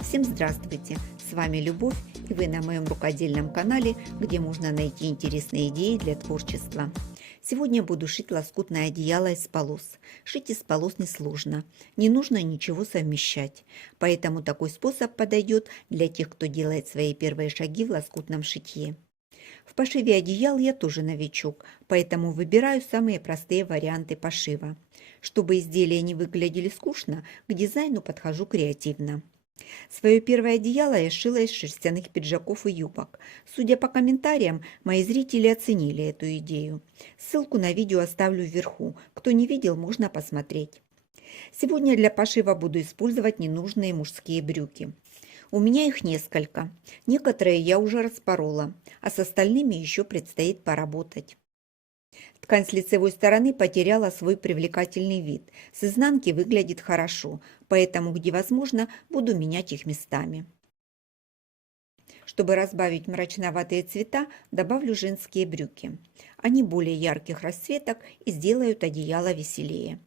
Всем здравствуйте! С вами Любовь, и вы на моем рукодельном канале, где можно найти интересные идеи для творчества. Сегодня буду шить лоскутное одеяло из полос. Шить из полос несложно, не нужно ничего совмещать, поэтому такой способ подойдет для тех, кто делает свои первые шаги в лоскутном шитье. В пошиве одеял я тоже новичок, поэтому выбираю самые простые варианты пошива. Чтобы изделия не выглядели скучно, к дизайну подхожу креативно. Свое первое одеяло я шила из шерстяных пиджаков и юбок. Судя по комментариям, мои зрители оценили эту идею. Ссылку на видео оставлю вверху. Кто не видел, можно посмотреть. Сегодня для пошива буду использовать ненужные мужские брюки. У меня их несколько. Некоторые я уже распорола, а с остальными еще предстоит поработать. Ткань с лицевой стороны потеряла свой привлекательный вид. С изнанки выглядит хорошо, поэтому, где возможно, буду менять их местами. Чтобы разбавить мрачноватые цвета, добавлю женские брюки. Они более ярких расцветок и сделают одеяло веселее.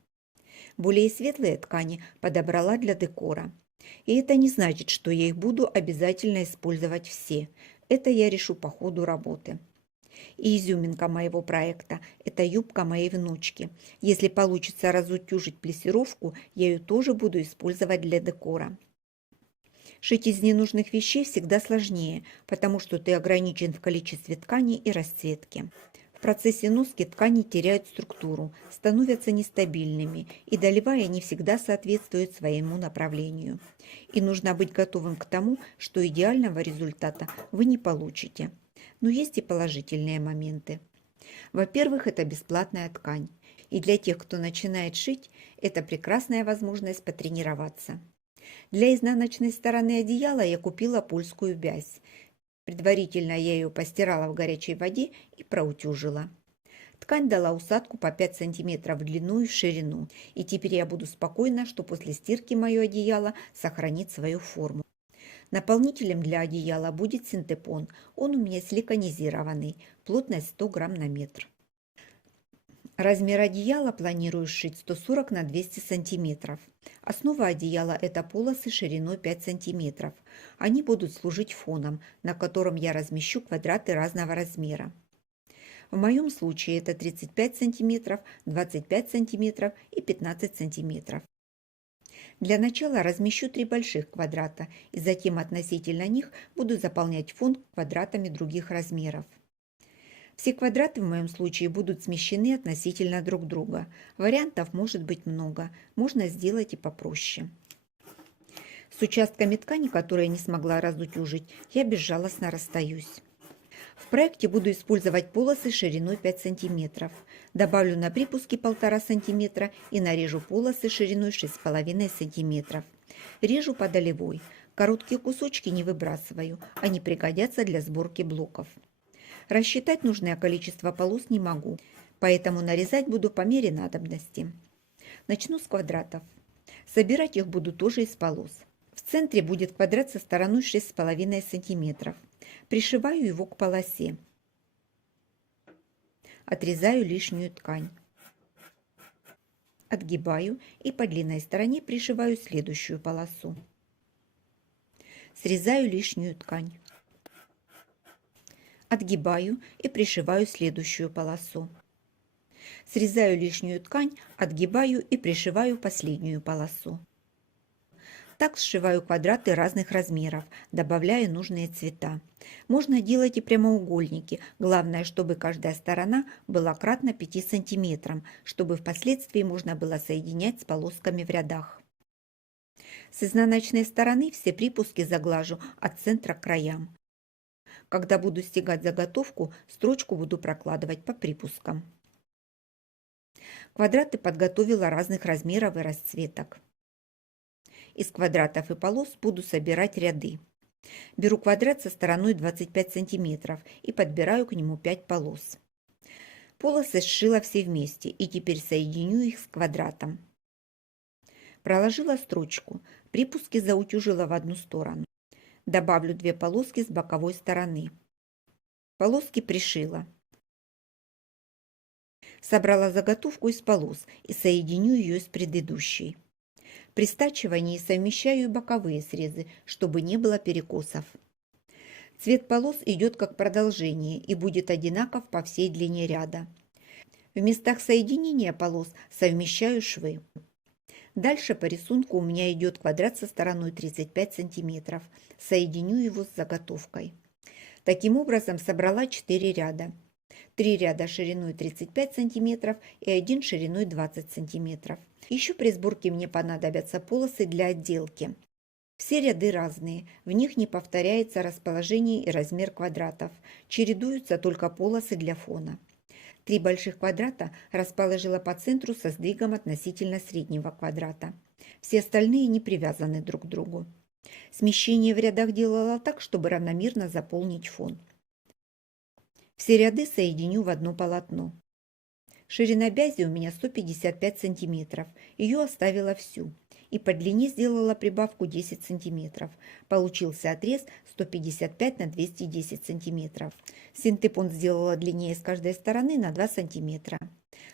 Более светлые ткани подобрала для декора. И это не значит, что я их буду обязательно использовать все. Это я решу по ходу работы. И изюминка моего проекта – это юбка моей внучки. Если получится разутюжить плессировку, я ее тоже буду использовать для декора. Шить из ненужных вещей всегда сложнее, потому что ты ограничен в количестве ткани и расцветки. В процессе носки ткани теряют структуру, становятся нестабильными, и долевая не всегда соответствует своему направлению. И нужно быть готовым к тому, что идеального результата вы не получите. Но есть и положительные моменты. Во-первых, это бесплатная ткань. И для тех, кто начинает шить, это прекрасная возможность потренироваться. Для изнаночной стороны одеяла я купила польскую вязь. Предварительно я ее постирала в горячей воде и проутюжила. Ткань дала усадку по 5 см в длину и в ширину, и теперь я буду спокойна, что после стирки мое одеяло сохранит свою форму. Наполнителем для одеяла будет синтепон, он у меня силиконизированный, плотность 100 грамм на метр. Размер одеяла планирую сшить 140 на 200 сантиметров. Основа одеяла – это полосы шириной 5 сантиметров. Они будут служить фоном, на котором я размещу квадраты разного размера. В моем случае это 35 сантиметров, 25 сантиметров и 15 сантиметров. Для начала размещу 3 больших квадрата и затем относительно них буду заполнять фон квадратами других размеров. Все квадраты в моем случае будут смещены относительно друг друга. Вариантов может быть много, можно сделать и попроще. С участками ткани, которые я не смогла разутюжить, я безжалостно расстаюсь. В проекте буду использовать полосы шириной 5 см. Добавлю на припуске 1,5 см и нарежу полосы шириной 6,5 см. Режу по долевой. Короткие кусочки не выбрасываю, они пригодятся для сборки блоков. Рассчитать нужное количество полос не могу, поэтому нарезать буду по мере надобности. Начну с квадратов. Собирать их буду тоже из полос. В центре будет квадрат со стороной 6,5 см. Пришиваю его к полосе. Отрезаю лишнюю ткань. Отгибаю и по длинной стороне пришиваю следующую полосу. Срезаю лишнюю ткань. Отгибаю и пришиваю следующую полосу. Срезаю лишнюю ткань, отгибаю и пришиваю последнюю полосу. Так сшиваю квадраты разных размеров, добавляя нужные цвета. Можно делать и прямоугольники, главное, чтобы каждая сторона была кратна 5 см, чтобы впоследствии можно было соединять с полосками в рядах. С изнаночной стороны все припуски заглажу от центра к краям. Когда буду стягать заготовку, строчку буду прокладывать по припускам. Квадраты подготовила разных размеров и расцветок. Из квадратов и полос буду собирать ряды. Беру квадрат со стороной 25 см и подбираю к нему 5 полос. Полосы сшила все вместе и теперь соединю их с квадратом. Проложила строчку, припуски заутюжила в одну сторону. Добавлю 2 полоски с боковой стороны. Полоски пришила. Собрала заготовку из полос и соединю ее с предыдущей. При стачивании совмещаю и боковые срезы, чтобы не было перекосов. Цвет полос идет как продолжение и будет одинаков по всей длине ряда. В местах соединения полос совмещаю швы. Дальше по рисунку у меня идет квадрат со стороной 35 см. Соединю его с заготовкой. Таким образом собрала 4 ряда. 3 ряда шириной 35 см и 1 шириной 20 см. Еще при сборке мне понадобятся полосы для отделки. Все ряды разные, в них не повторяется расположение и размер квадратов, чередуются только полосы для фона. 3 больших квадрата расположила по центру со сдвигом относительно среднего квадрата. Все остальные не привязаны друг к другу. Смещение в рядах делала так, чтобы равномерно заполнить фон. Все ряды соединю в одно полотно. Ширина бязи у меня 155 см, ее оставила всю. И по длине сделала прибавку 10 см. Получился отрез 155 на 210 см. Синтепон сделала длиннее с каждой стороны на 2 см.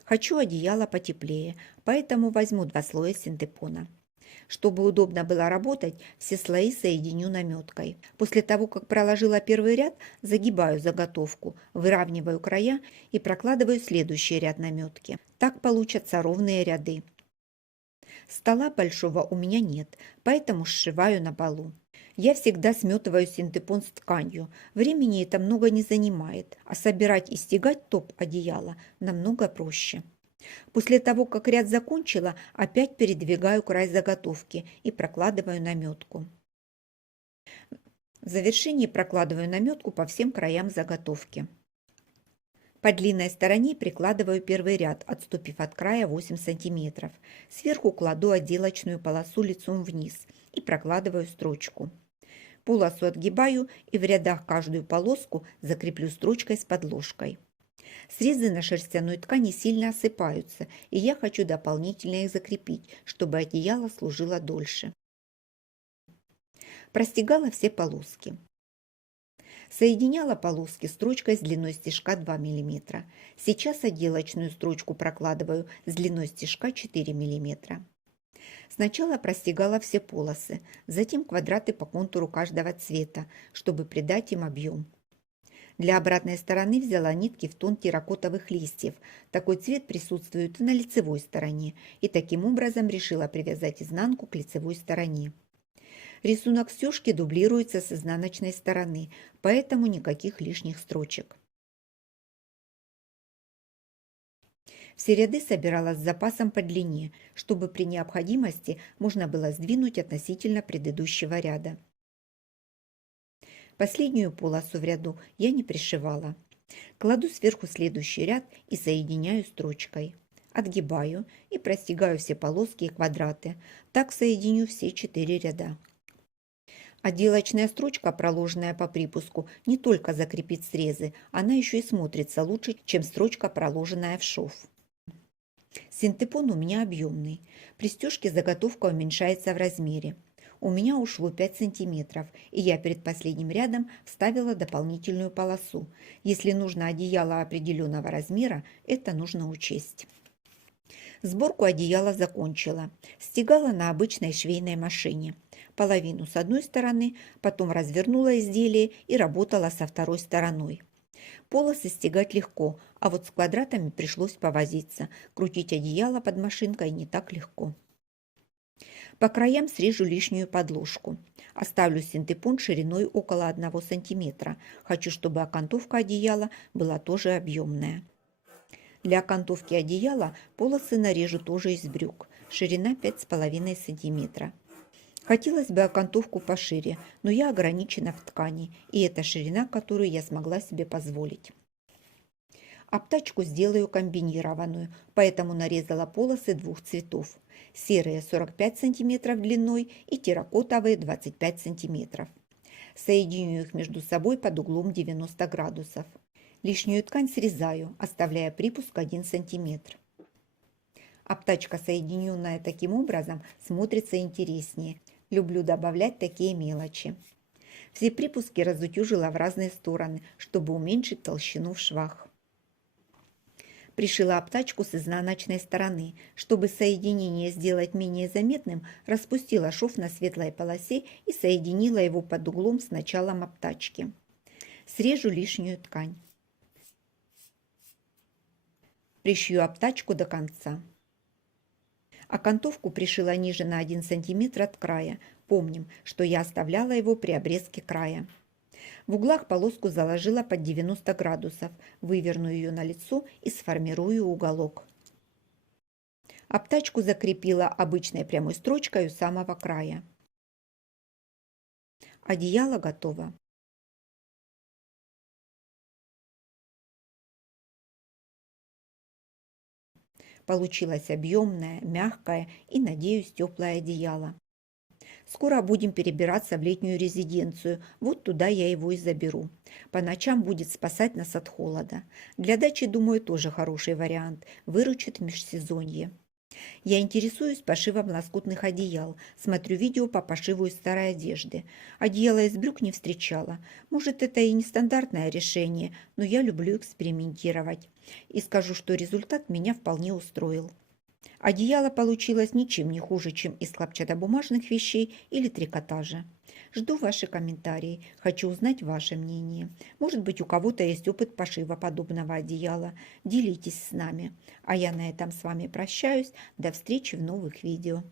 Хочу одеяло потеплее, поэтому возьму 2 слоя синтепона. Чтобы удобно было работать, все слои соединю наметкой. После того, как проложила первый ряд, загибаю заготовку, выравниваю края и прокладываю следующий ряд наметки. Так получатся ровные ряды. Стола большого у меня нет, поэтому сшиваю на полу. Я всегда сметываю синтепон с тканью. Времени это много не занимает, а собирать и стягать топ одеяла намного проще. После того, как ряд закончила, опять передвигаю край заготовки и прокладываю наметку. В завершении прокладываю наметку по всем краям заготовки. По длинной стороне прикладываю первый ряд, отступив от края 8 см. Сверху кладу отделочную полосу лицом вниз и прокладываю строчку. Полосу отгибаю и в рядах каждую полоску закреплю строчкой с подложкой. Срезы на шерстяной ткани сильно осыпаются, и я хочу дополнительно их закрепить, чтобы одеяло служило дольше. Простегала все полоски. Соединяла полоски строчкой с длиной стежка 2 мм. Сейчас отделочную строчку прокладываю с длиной стежка 4 мм. Сначала простегала все полосы, затем квадраты по контуру каждого цвета, чтобы придать им объем. Для обратной стороны взяла нитки в тон терракотовых листьев. Такой цвет присутствует и на лицевой стороне, и таким образом решила привязать изнанку к лицевой стороне. Рисунок стежки дублируется с изнаночной стороны, поэтому никаких лишних строчек. Все ряды собирала с запасом по длине, чтобы при необходимости можно было сдвинуть относительно предыдущего ряда. Последнюю полосу в ряду я не пришивала. Кладу сверху следующий ряд и соединяю строчкой. Отгибаю и простегаю все полоски и квадраты. Так соединю все 4 ряда. Отделочная строчка, проложенная по припуску, не только закрепит срезы, она еще и смотрится лучше, чем строчка, проложенная в шов. Синтепон у меня объемный. При стежке заготовка уменьшается в размере. У меня ушло 5 сантиметров, и я перед последним рядом вставила дополнительную полосу. Если нужно одеяло определенного размера, это нужно учесть. Сборку одеяла закончила. Стегала на обычной швейной машине. Половину с одной стороны, потом развернула изделие и работала со второй стороной. Полосы стегать легко, а вот с квадратами пришлось повозиться. Крутить одеяло под машинкой не так легко. По краям срежу лишнюю подложку. Оставлю синтепон шириной около 1 см. Хочу, чтобы окантовка одеяла была тоже объемная. Для окантовки одеяла полосы нарежу тоже из брюк. Ширина 5,5 см. Хотелось бы окантовку пошире, но я ограничена в ткани, и это ширина, которую я смогла себе позволить. Обтачку сделаю комбинированную, поэтому нарезала полосы 2 цветов. Серые 45 см длиной и терракотовые 25 см. Соединю их между собой под углом 90 градусов. Лишнюю ткань срезаю, оставляя припуск 1 см. Обтачка, соединенная таким образом, смотрится интереснее. Люблю добавлять такие мелочи. Все припуски разутюжила в разные стороны, чтобы уменьшить толщину в швах. Пришила обтачку с изнаночной стороны. Чтобы соединение сделать менее заметным, распустила шов на светлой полосе и соединила его под углом с началом обтачки. Срежу лишнюю ткань. Пришью обтачку до конца. Окантовку пришила ниже на 1 см от края. Помним, что я оставляла его при обрезке края. В углах полоску заложила под 90 градусов, выверну ее на лицо и сформирую уголок. Обтачку закрепила обычной прямой строчкой у самого края. Одеяло готово. Получилось объемное, мягкое и, надеюсь, теплое одеяло. Скоро будем перебираться в летнюю резиденцию, вот туда я его и заберу. По ночам будет спасать нас от холода. Для дачи, думаю, тоже хороший вариант, выручит в межсезонье. Я интересуюсь пошивом лоскутных одеял, смотрю видео по пошиву из старой одежды. Одеяла из брюк не встречала. Может, это и не стандартное решение, но я люблю экспериментировать. И скажу, что результат меня вполне устроил. Одеяло получилось ничем не хуже, чем из хлопчатобумажных вещей или трикотажа. Жду ваши комментарии, хочу узнать ваше мнение. Может быть, у кого-то есть опыт пошива подобного одеяла. Делитесь с нами. А я на этом с вами прощаюсь. До встречи в новых видео.